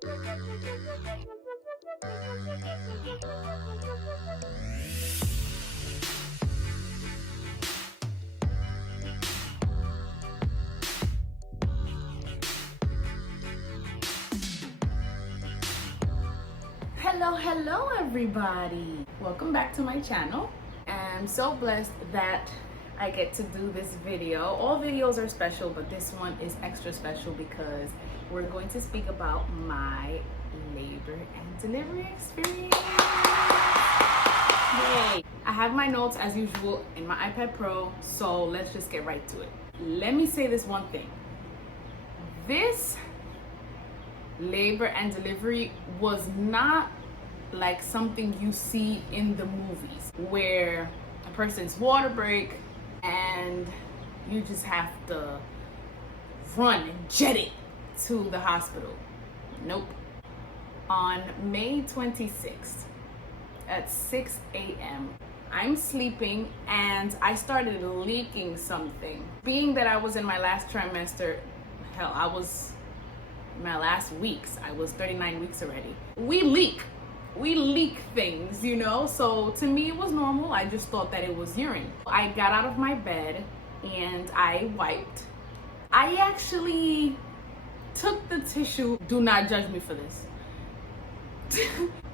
Hello everybody, welcome back to my channel. I'm so blessed that I get to do this video. All videos are special, but this one is extra special because we're going to speak about my labor and delivery experience. Yay! I have my notes as usual in my iPad Pro, so let's just get right to it. Let me say this one thing. This labor and delivery was not like something you see in the movies where a person's water break and you just have to run and jet it to the hospital. Nope. On May 26th at 6 a.m. I'm sleeping and I started leaking something. Being that I was in my last trimester, hell, I was in my last weeks. I was 39 weeks already. We leak things, you know? So to me it was normal. I just thought that it was urine. I got out of my bed and I wiped. I actually took the tissue. Do not judge me for this.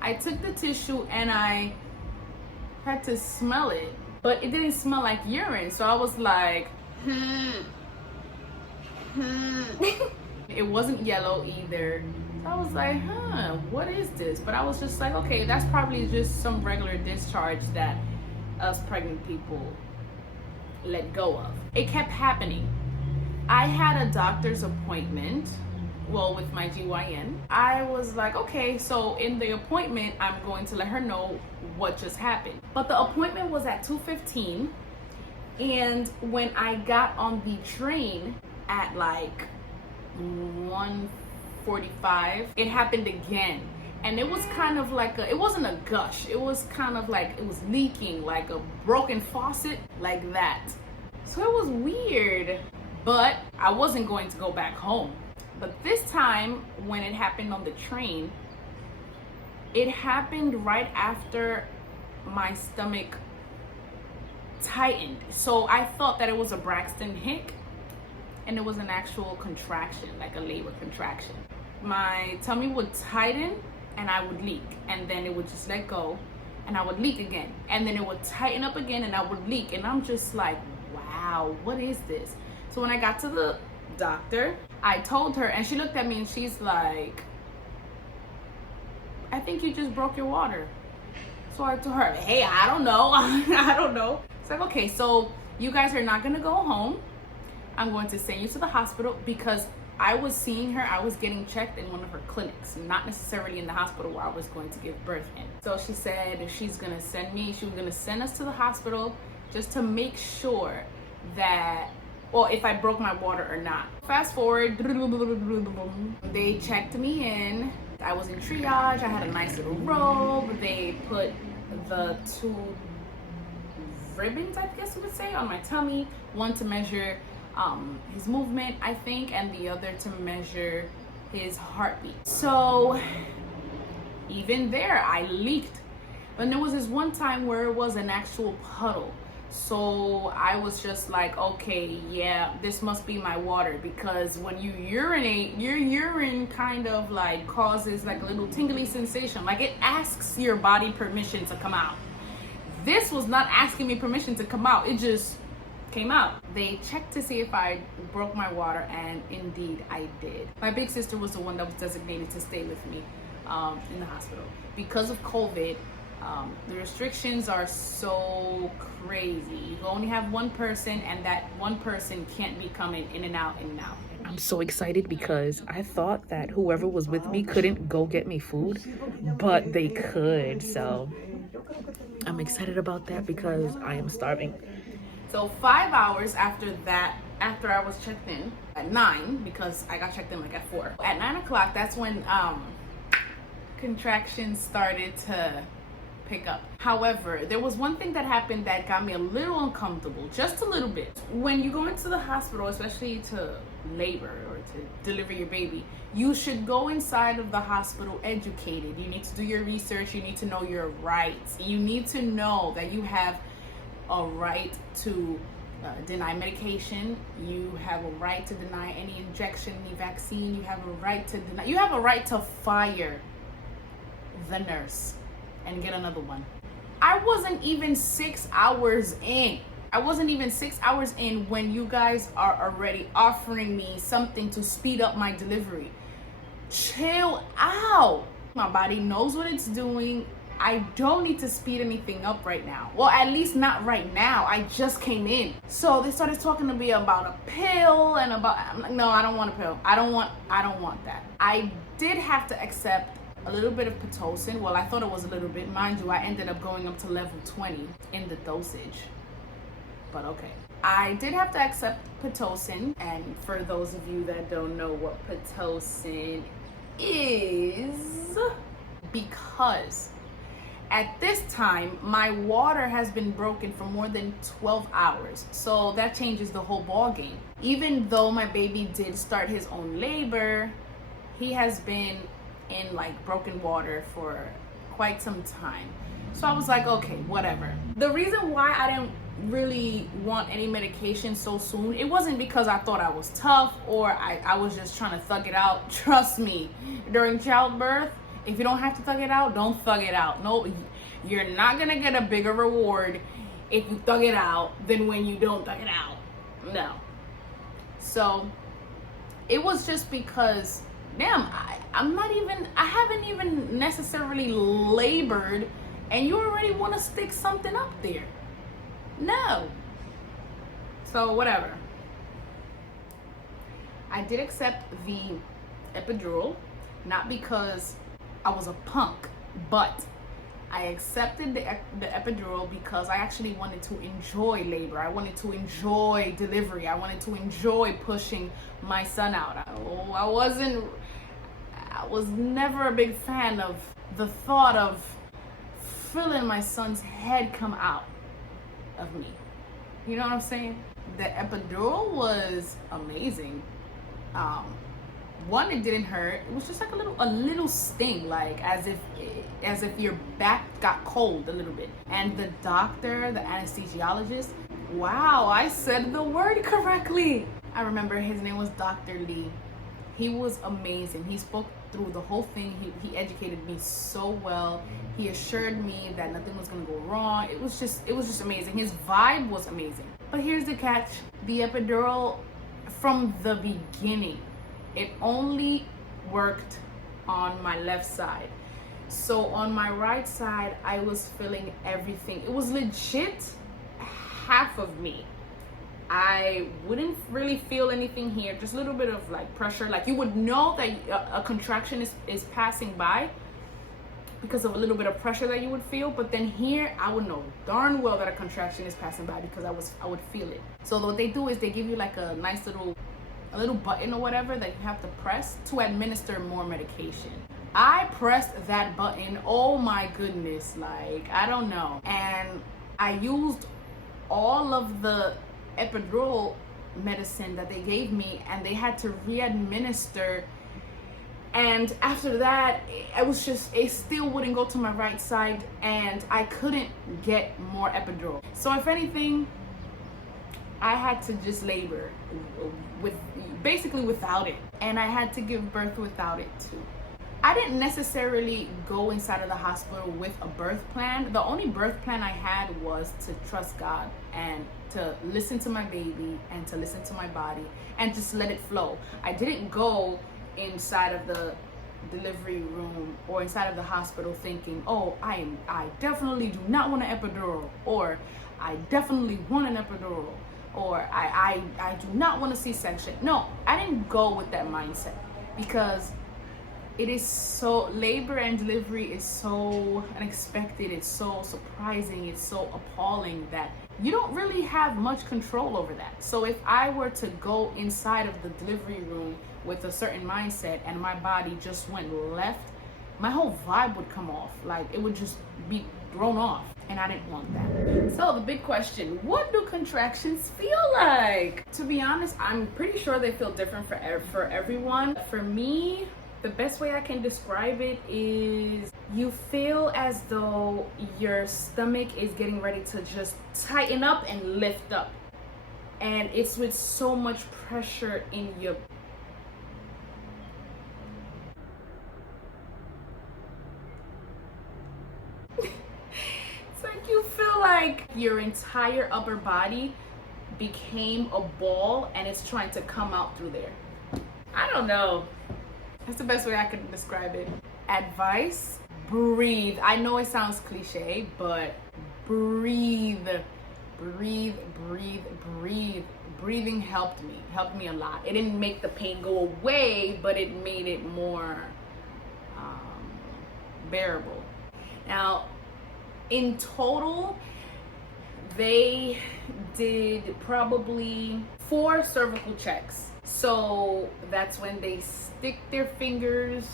I took the tissue and I had to smell it, but it didn't smell like urine. So I was like, It wasn't yellow either. So I was like, what is this? But I was just like, okay, that's probably just some regular discharge that us pregnant people let go of. It kept happening. I had a doctor's appointment, well, with my GYN. I was like, okay, so in the appointment, I'm going to let her know what just happened. But the appointment was at 2:15, and when I got on the train at like 1:45, it happened again. And it was kind of like it wasn't a gush, it was kind of like it was leaking like a broken faucet, like that. So it was weird, but I wasn't going to go back home. But this time when it happened on the train, it happened right after my stomach tightened. So I thought that it was a Braxton Hicks, and it was an actual contraction, like a labor contraction. My tummy would tighten and I would leak, and then it would just let go and I would leak again, and then it would tighten up again and I would leak, and I'm just like, wow, what is this? So when I got to the doctor, I told her, and she looked at me and she's like, I think you just broke your water. So I told her, hey, I don't know. I don't know. It's like, okay, so you guys are not gonna go home. I'm going to send you to the hospital, because I was seeing her, I was getting checked in one of her clinics, not necessarily in the hospital where I was going to give birth in. So she said she's gonna send us to the hospital just to make sure that, well, if I broke my water or not. Fast forward, they checked me in. I was in triage, I had a nice little robe. They put the 2 ribbons, I guess you would say, on my tummy, one to measure his movement, I think, and the other to measure his heartbeat. So even there, I leaked. But there was this one time where it was an actual puddle. So I was just like, okay, yeah, this must be my water, because when you urinate, your urine kind of like causes like a little tingly sensation, like it asks your body permission to come out. This was not asking me permission to come out, it just came out. They checked to see if I broke my water, and indeed I did. My big sister was the one that was designated to stay with me in the hospital. Because of COVID, the restrictions are so crazy. You only have one person, and that one person can't be coming in and out, in and out. I'm so excited because I thought that whoever was with me couldn't go get me food, but they could. So I'm excited about that because I am starving. So 5 hours after that, after I was checked in at 9, because I got checked in like at 4. At 9 o'clock, that's when contractions started to pick up. However, there was one thing that happened that got me a little uncomfortable, just a little bit. When you go into the hospital, especially to labor or to deliver your baby. You should go inside of the hospital educated. You need to do your research. You need to know your rights. You need to know that you have a right to deny medication. You have a right to deny any injection, any vaccine. You have a right to deny. You have a right to fire the nurse and get another one. I wasn't even 6 hours in. I wasn't even 6 hours in when you guys are already offering me something to speed up my delivery. Chill out. My body knows what it's doing. I don't need to speed anything up right now. Well, at least not right now. I just came in. So they started talking to me about a pill and about, I'm like, no, I don't want a pill. I don't want that. I did have to accept a little bit of Pitocin. Well, I thought it was a little bit. Mind you, I ended up going up to level 20 in the dosage. But okay. I did have to accept Pitocin. And for those of you that don't know what Pitocin is, because at this time, my water has been broken for more than 12 hours. So that changes the whole ball game. Even though my baby did start his own labor, he has been in like broken water for quite some time. So I was like, okay, whatever. The reason why I didn't really want any medication so soon, it wasn't because I thought I was tough or I was just trying to thug it out. Trust me, during childbirth, if you don't have to thug it out, don't thug it out. No, you're not gonna get a bigger reward if you thug it out than when you don't thug it out. No. So it was just because, damn, I haven't even necessarily labored and you already want to stick something up there. No. So whatever. I did accept the epidural, not because I was a punk, but I accepted the epidural because I actually wanted to enjoy labor. I wanted to enjoy delivery. I wanted to enjoy pushing my son out. I was never a big fan of the thought of feeling my son's head come out of me. You know what I'm saying? The epidural was amazing. One, it didn't hurt. It was just like a little sting, like as if your back got cold a little bit. And the doctor, the anesthesiologist, wow, I said the word correctly. I remember his name was Dr. Lee. He was amazing. He spoke through the whole thing. He educated me so well. He assured me that nothing was gonna go wrong. It was just amazing. His vibe was amazing. But here's the catch: the epidural, from the beginning, it only worked on my left side. So on my right side, I was feeling everything. It was legit half of me. I wouldn't really feel anything here, just a little bit of like pressure. Like you would know that a contraction is passing by because of a little bit of pressure that you would feel. But then here, I would know darn well that a contraction is passing by because I would feel it. So what they do is they give you like a nice little button or whatever that you have to press to administer more medication. I pressed that button, oh my goodness, like I don't know. And I used all of the epidural medicine that they gave me and they had to re-administer, and after that it still wouldn't go to my right side and I couldn't get more epidural. So if anything, I had to just labor basically without it, and I had to give birth without it too. I didn't necessarily go inside of the hospital with a birth plan. The only birth plan I had was to trust God and to listen to my baby and to listen to my body and just let it flow. I didn't go inside of the delivery room or inside of the hospital thinking, oh, I definitely do not want an epidural, or I definitely want an epidural, or I do not want a C-section. No, I didn't go with that mindset because it is so, labor and delivery is so unexpected, it's so surprising, it's so appalling that you don't really have much control over that. So if I were to go inside of the delivery room with a certain mindset and my body just went left, my whole vibe would come off. Like it would just be thrown off, and I didn't want that. So the big question, what do contractions feel like? To be honest, I'm pretty sure they feel different for everyone. For me, the best way I can describe it is you feel as though your stomach is getting ready to just tighten up and lift up. And it's with so much pressure in your you feel like your entire upper body became a ball and it's trying to come out through there. I don't know. That's the best way I can describe it. Advice, breathe. I know it sounds cliche, but breathe. Breathe, breathe, breathe. Breathing helped me a lot. It didn't make the pain go away, but it made it more bearable. Now, in total, they did probably 4 cervical checks. So that's when they stick their fingers,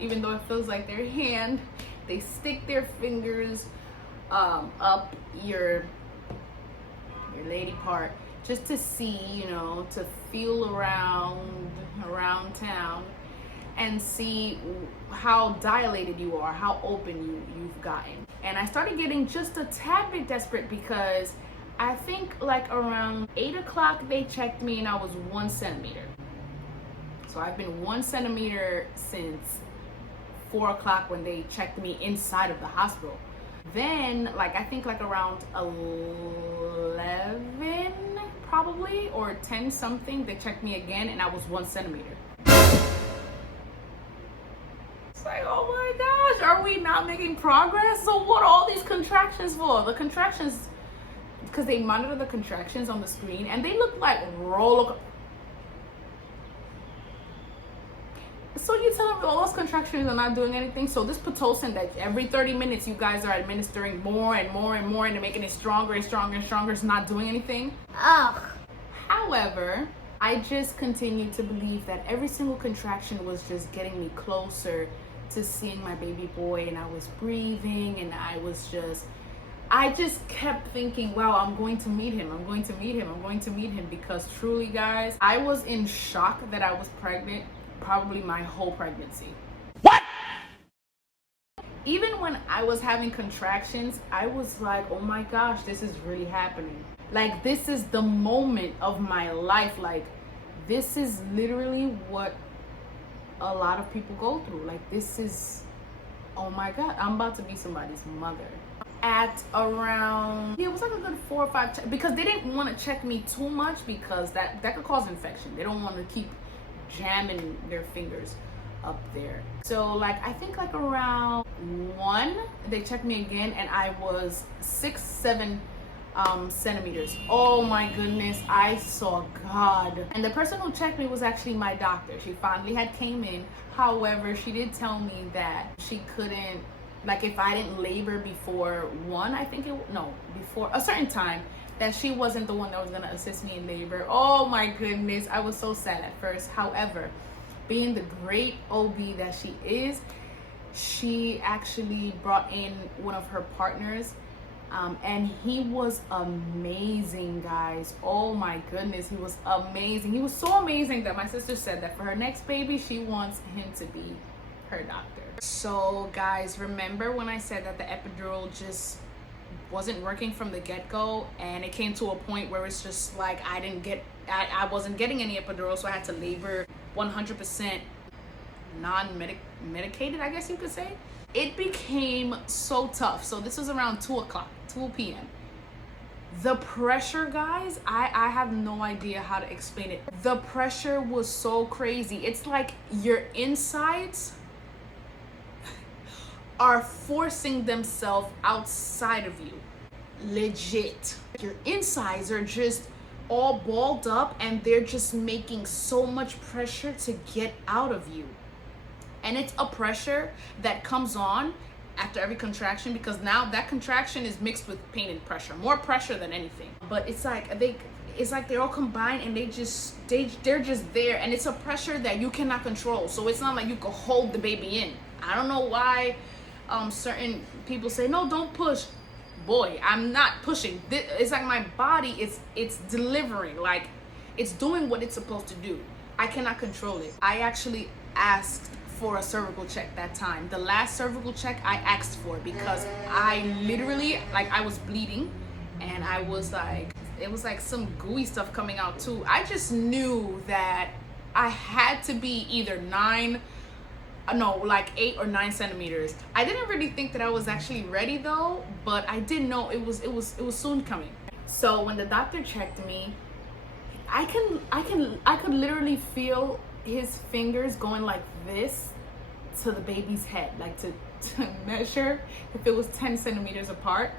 even though it feels like their hand, they stick their fingers up your lady part, just to see, you know, to feel around town and see how dilated you are, how open you've gotten. And I started getting just a tad bit desperate because I think like around 8 o'clock they checked me and I was 1 centimeter. So I've been 1 centimeter since 4 o'clock when they checked me inside of the hospital. Then I think around 11 probably, or 10 something, they checked me again and I was 1 centimeter. Like, oh my gosh, are we not making progress? So what are all these contractions for? The contractions, because they monitor the contractions on the screen and they look like roller. So you telling me all those contractions are not doing anything? So this Pitocin that every 30 minutes you guys are administering more and more and more and making it stronger and stronger and stronger is not doing anything? Ugh. However, I just continued to believe that every single contraction was just getting me closer to seeing my baby boy, and I was breathing and I just kept thinking, wow, I'm going to meet him, because truly guys, I was in shock that I was pregnant probably my whole pregnancy. What? Even when I was having contractions, I was like, oh my gosh, this is really happening. Like, this is the moment of my life. Like, this is literally what a lot of people go through. Like, this is, oh my God, I'm about to be somebody's mother. At around, it was like a good 4 or 5 because they didn't want to check me too much because that could cause infection. They don't want to keep jamming their fingers up there. So I think around 1 they checked me again and I was 6-7 centimeters. Oh my goodness, I saw God. And the person who checked me was actually my doctor. She finally had came in. However, she did tell me that she couldn't, if I didn't labor before 1, I think before a certain time, that she wasn't the one that was gonna assist me in labor. Oh my goodness, I was so sad at first. However, being the great OB that she is, she actually brought in one of her partners, and he was amazing, guys. Oh my goodness, he was amazing. He was so amazing that my sister said that for her next baby, she wants him to be her doctor. So guys, remember when I said that the epidural just wasn't working from the get-go, and it came to a point where it's just like I wasn't getting any epidural, so I had to labor 100% non-medicated, I guess you could say. It became so tough. So this was around 2 p.m. The pressure, guys, I have no idea how to explain it. The pressure was so crazy. It's like your insides are forcing themselves outside of you. Legit. Your insides are just all balled up and they're just making so much pressure to get out of you. And it's a pressure that comes on after every contraction, because now that contraction is mixed with pain and pressure, more pressure than anything. But it's like they're all combined and they're just there, and it's a pressure that you cannot control. So it's not like you can hold the baby in. I don't know why certain people say, no, don't push. Boy, I'm not pushing. It's like my body it's delivering, like it's doing what it's supposed to do. I cannot control it. I actually asked for a cervical check that time. The last cervical check I asked for because I literally, like, I was bleeding and I was like, it was like some gooey stuff coming out too. I just knew that I had to be either 8 or 9 centimeters. I didn't really think that I was actually ready though, but I did know it was soon coming. So when the doctor checked me, I could literally feel his fingers going like this to the baby's head, like to measure if it was 10 centimeters apart.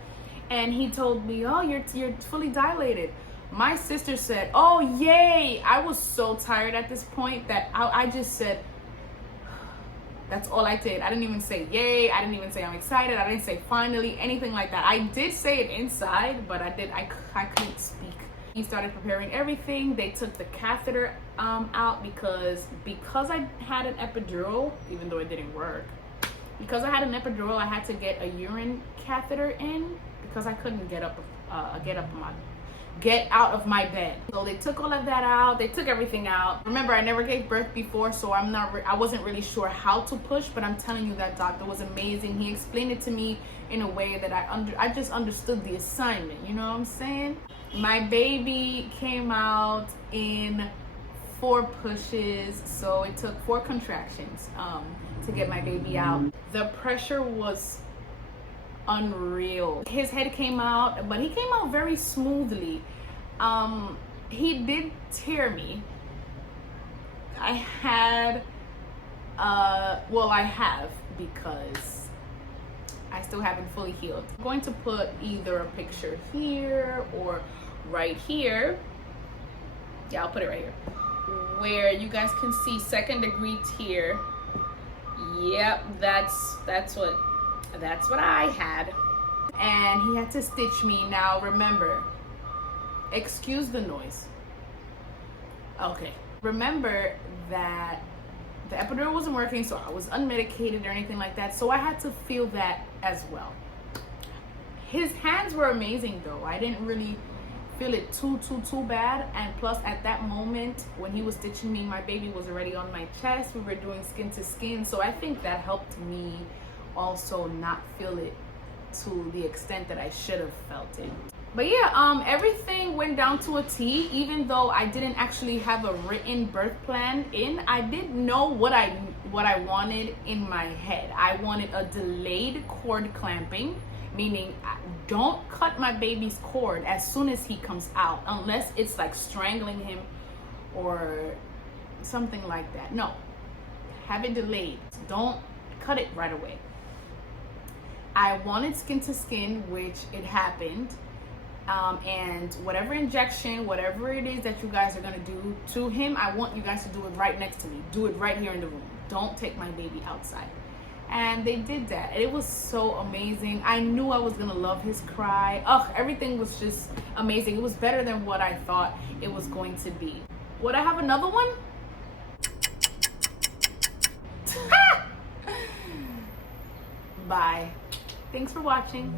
And he told me, oh, you're fully dilated. My sister said, oh, yay. I was so tired at this point that I just said, that's all I did. I didn't even say yay. I didn't even say I'm excited. I didn't say finally, anything like that. I did say it inside, but I couldn't speak. He started preparing everything. They took the catheter out because I had an epidural, even though it didn't work. Because I had an epidural, I had to get a urine catheter in because I couldn't get out of my bed. So they took all of that out. They took everything out. Remember, I never gave birth before, so I wasn't really sure how to push, but I'm telling you, that doctor was amazing. He explained it to me in a way that I just understood the assignment. You know what I'm saying? My baby came out in 4 pushes, so it took 4 contractions to get my baby out. The pressure was unreal. His head came out, but he came out very smoothly. He did tear me. I have because I still haven't fully healed. I'm going to put either a picture here or right here. Yeah, I'll put it right here, where you guys can see 2nd-degree tear. Yep, that's what I had. And he had to stitch me. Now remember, excuse the noise. Okay, remember that the epidural wasn't working, so I was unmedicated or anything like that, so I had to feel that as well. His hands were amazing though. I didn't really feel it too bad. And plus, at that moment when he was stitching me, my baby was already on my chest. We were doing skin to skin, so I think that helped me also not feel it to the extent that I should have felt it. But yeah, everything went down to a T. Even though I didn't actually have a written birth plan in, I did know what I wanted in my head. I wanted a delayed cord clamping, meaning don't cut my baby's cord as soon as he comes out, unless it's like strangling him or something like that. No, have it delayed. Don't cut it right away. I wanted skin to skin, which it happened. And whatever injection, whatever it is that you guys are gonna do to him, I want you guys to do it right next to me. Do it right here in the room. Don't take my baby outside. And they did that. It was so amazing. I knew I was gonna love his cry. Everything was just amazing. It was better than what I thought it was going to be. Would I have another one? Bye. Thanks for watching.